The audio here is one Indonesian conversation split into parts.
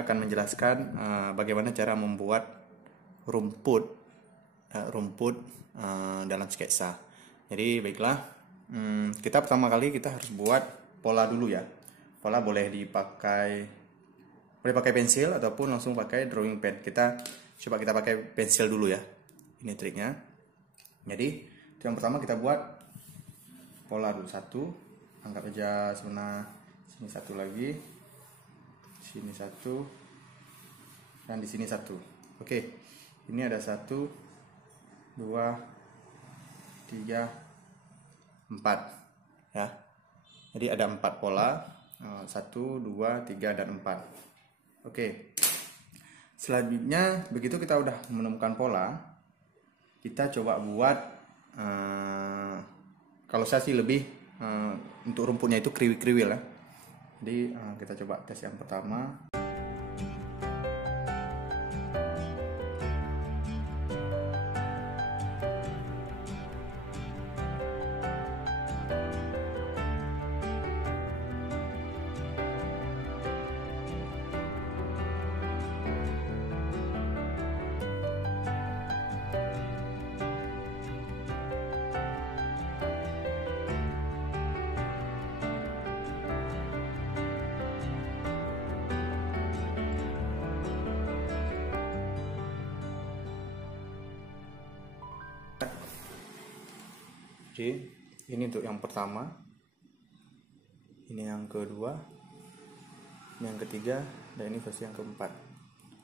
saya akan menjelaskan bagaimana cara membuat rumput dalam sketsa. Jadi baiklah, kita pertama kali kita harus buat pola dulu ya. Pola boleh pakai pensil ataupun langsung pakai drawing pen. Kita pakai pensil dulu ya. Ini triknya. Jadi yang pertama kita buat pola dulu satu. Anggap aja sebenarnya sini satu lagi, sini satu, dan di sini satu. Oke, ini ada 1, 2, 3, 4 ya. Jadi ada 4 pola, 1, 2, 3, dan 4. Oke, selanjutnya begitu kita udah menemukan pola, kita coba buat kalau saya sih lebih untuk rumputnya itu kriwil-kriwil ya. Jadi kita coba tes yang pertama. Jadi ini untuk yang pertama, ini yang kedua, ini yang ketiga, dan ini versi yang keempat.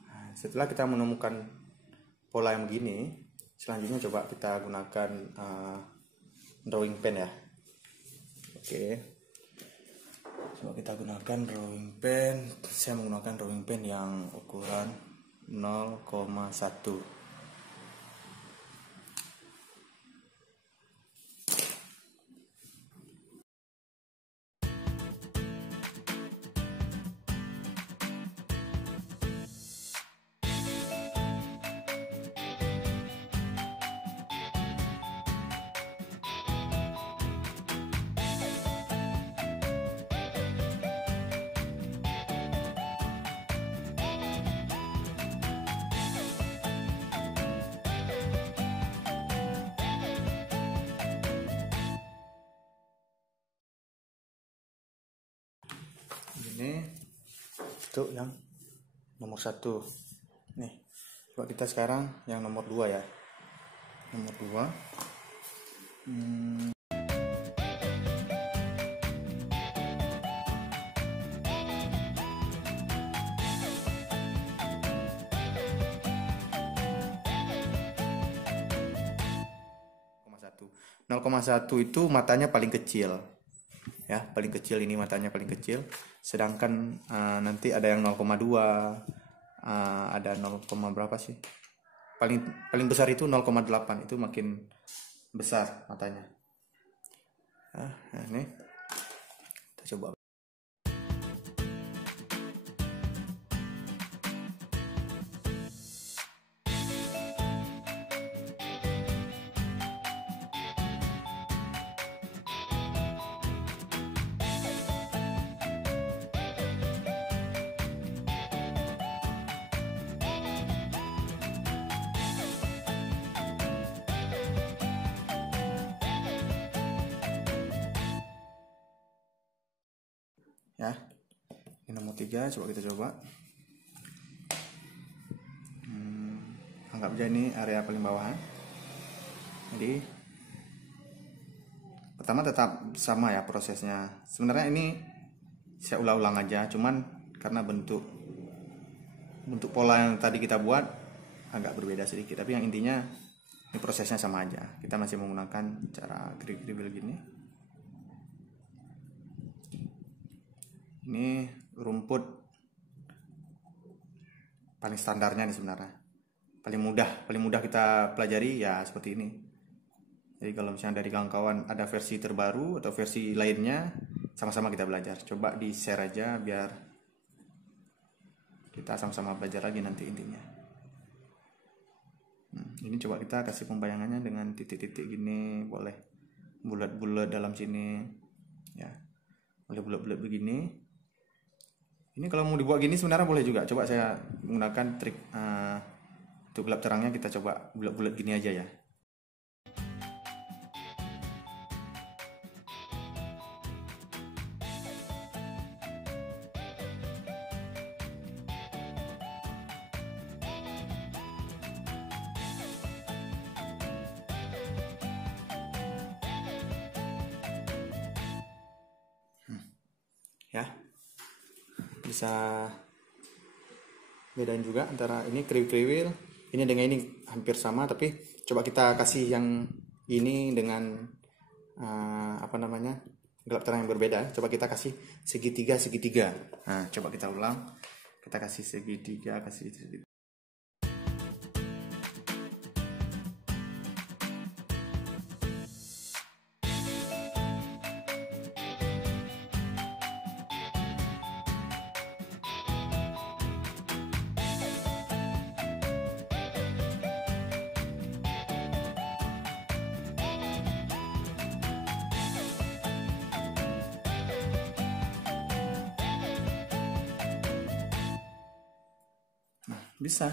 Nah, setelah kita menemukan pola yang begini, selanjutnya coba kita gunakan drawing pen ya. Oke, coba kita gunakan drawing pen. Saya menggunakan drawing pen yang ukuran 0,1. Ini untuk yang nomor 1. Nih, coba kita sekarang yang nomor 2 ya. Nomor 2. Nol koma satu itu matanya paling kecil. Ya, paling kecil, ini matanya paling kecil. Sedangkan nanti ada yang 0,2, ada 0, berapa sih? Paling besar itu 0,8, itu makin besar matanya. Nah, ini kita coba. Ya, ini nomor 3, coba kita coba. Anggap aja ini area paling bawah. Jadi pertama tetap sama ya prosesnya. Sebenarnya ini saya ulang-ulang aja, cuman karena bentuk pola yang tadi kita buat agak berbeda sedikit, tapi yang intinya ini prosesnya sama aja. Kita masih menggunakan cara kriwil gini. Ini rumput paling standarnya nih sebenarnya. Paling mudah kita pelajari ya seperti ini. Jadi kalau misalnya dari kawan-kawan ada versi terbaru atau versi lainnya, sama-sama kita belajar. Coba di share aja biar kita sama-sama belajar lagi nanti intinya. Ini coba kita kasih pembayangannya dengan titik-titik gini, boleh bulat-bulat dalam sini ya, boleh bulat-bulat begini. Ini kalau mau dibuat gini sebenarnya boleh juga. Coba saya menggunakan trik untuk gelap terangnya, kita coba bulat-bulat gini aja ya. Ya, bisa bedain juga antara ini kriwil-kriwil, ini dengan ini hampir sama, tapi coba kita kasih yang ini dengan apa namanya, gelap terang yang berbeda. Coba kita kasih segitiga. Nah, coba kita ulang, kita kasih segitiga, kasih segitiga. Bisa.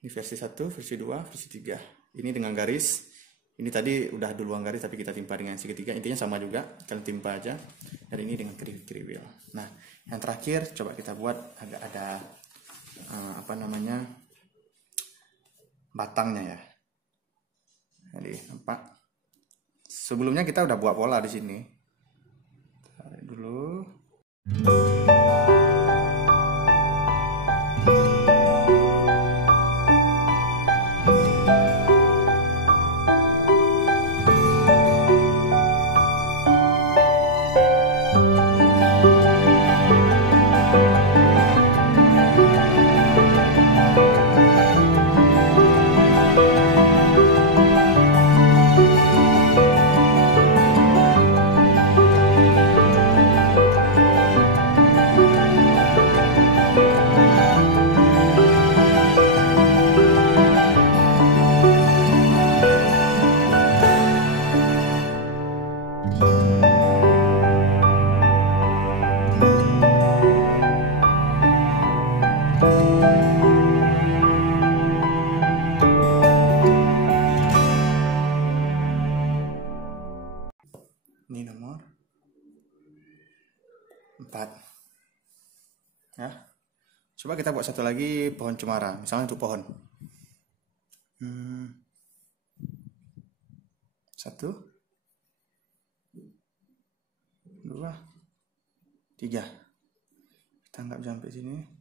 Ini versi 1, versi 2, versi 3. Ini dengan garis. Ini tadi udah duluan garis tapi kita timpa dengan segitiga. Intinya sama juga, kalian timpa aja. Dan ini dengan kriwil. Nah, yang terakhir coba kita buat agak ada apa namanya, batangnya ya. Jadi nampak. Sebelumnya kita udah buat pola di sini. Tarik dulu. Ini nomor 4 ya. Coba kita buat satu lagi pohon cemara, misalnya untuk pohon. 1, 2, 3. Kita anggap sampai sini.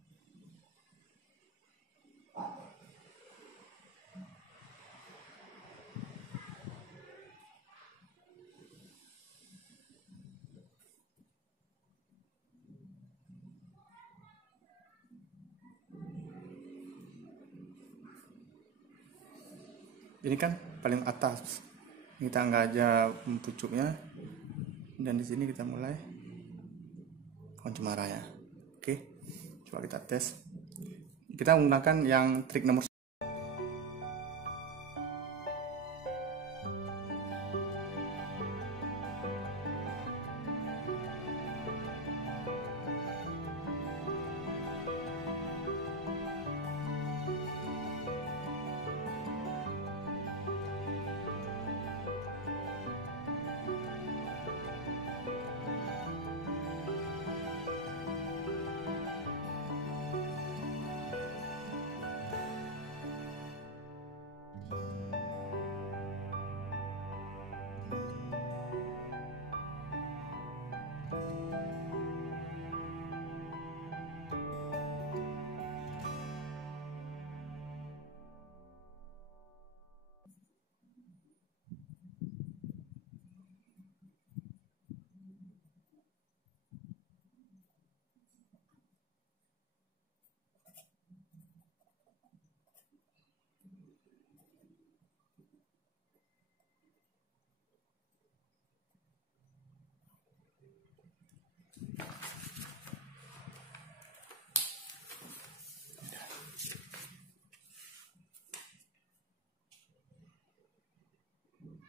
Ini kan paling atas, kita anggap aja pucuknya, dan di sini kita mulai pohon cemara ya. Oke, coba kita tes. Kita menggunakan yang trik nomor.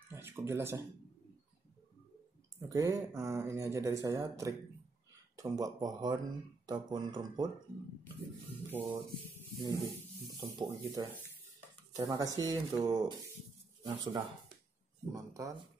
Ya, cukup jelas ya. Oke, ini aja dari saya trik membuat pohon ataupun rumput ini tumpuk gitu ya. Terima kasih untuk yang sudah menonton.